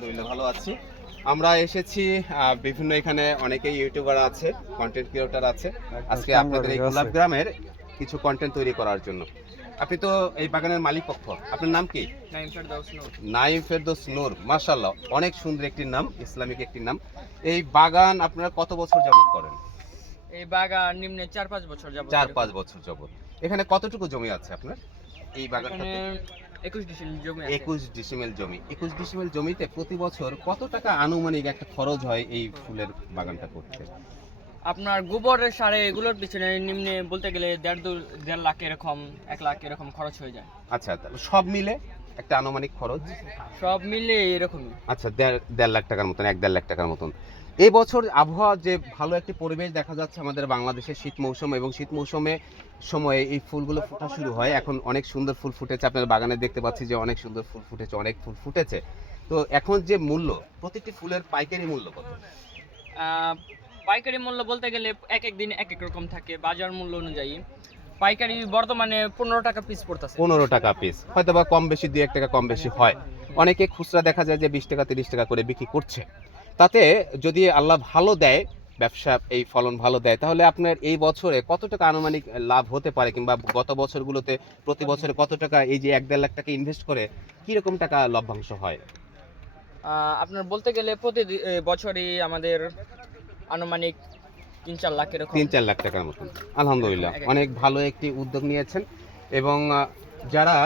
আলহামদুলিল্লাহ ভালো আছি। আমরা এসেছি বিভিন্ন এখানে অনেকেই ইউটিউবার আছে, কন্টেন্ট ক্রিয়েটর আছে। আজকে আপনাদের এই গোলাপ গ্রামের কিছু কন্টেন্ট তৈরি করার জন্য। আপনি তো এই বাগানের মালিক পক্ষ, আপনার নাম কি? নাইম ফেরদৌস নূর। মাশাআল্লাহ, অনেক সুন্দর একটি নাম, ইসলামিক একটি নাম। এই বাগান আপনারা কত বছর যাবত করেন? এই বাগান নিম্নে 4-5 বছর যাবত। 4-5 বছর যাবত। এখানে কতটুকু জমি আছে আপনার এই বাগানটাতে? 21 ডিসিমেল জমি আছে। 21 ডিসিমেল জমি। 21 ডিসিমেল জমিতে প্রতি বছর কত টাকা আনুমানিক একটা খরচ হয় এই ফুলের বাগানটা করতে? আপনার গোবরের সারে এগুলোর পিছনে নিম্নে বলতে গেলে 1.5 লাখ এরকম, 1 লাখ এরকম খরচ হয়ে যায়। আচ্ছা, তাহলে সব মিলে একটা আনুমানিক খরচ? সব মিলে এরকমই। আচ্ছা, 1.5 লাখ টাকার মতন, 1-1.5 লাখ টাকার মতন। এই বছর আবহাওয়া যে ভালো একটি পরিবেশ দেখা যাচ্ছে আমাদের বাংলাদেশের শীত মৌসুম, এবং শীত মৌসুমে সময়ে এই ফুলগুলো ফোটা শুরু হয়। এখন অনেক সুন্দর ফুল ফুটেছে, আপনার বাগানে দেখতে পাচ্ছি যে অনেক সুন্দর ফুল ফুটেছে, অনেক ফুল ফুটেছে। তো এখন যে মূল্য, প্রতিটি ফুলের পাইকারি মূল্য কত? পাইকারি মূল্য বলতে গেলে এক এক দিন এক এক রকম থাকে বাজার মূল্য অনুযায়ী। পাইকারি বর্তমানে 15 টাকা পিস পড়তেছে। 15 টাকা পিস, হয়তো বা কম বেশি 2-1 টাকা কম বেশি হয়। অনেকে খুচরা দেখা যায় যে 20 টাকা 30 টাকা করে বিক্রি করছে। তাতে যদি আল্লাহ ভালো দেয়, ব্যবসা এই ফলন ভালো দেয়, তাহলে আপনার এই বছরে কত টাকা আনুমানিক লাভ হতে পারে, কিংবা গত বছরগুলোতে প্রতি বছরে কত টাকা, এই যে 1-1.5 লাখ টাকা ইনভেস্ট করে কিরকম টাকা লভ্যাংশ হয়? আপনার বলতে গেলে প্রতি বছরই আমাদের আনুমানিক 3-4 লাখ এরকম। 3-4 লাখ টাকার মতন। আলহামদুলিল্লাহ, অনেক ভালো একটি উদ্যোগ নিয়েছেন। এবং যারা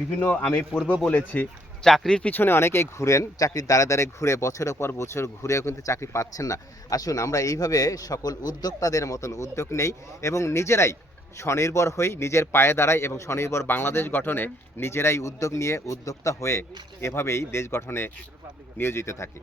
বিভিন্ন, আমি পূর্বে বলেছি, চাকরির পিছনে অনেকেই ঘুরেন, চাকরির দ্বারা দ্বারে ঘুরে বছরের পর বছর ঘুরেও কিন্তু চাকরি পাচ্ছেন না। আসুন আমরা এইভাবে সকল উদ্যোক্তাদের মতন উদ্যোগ নেই এবং নিজেরাই স্বনির্ভর হই, নিজের পায়ে দাঁড়াই এবং স্বনির্ভর বাংলাদেশ গঠনে নিজেরাই উদ্যোগ নিয়ে উদ্যোক্তা হয়ে এভাবেই দেশ গঠনে নিয়োজিত থাকি।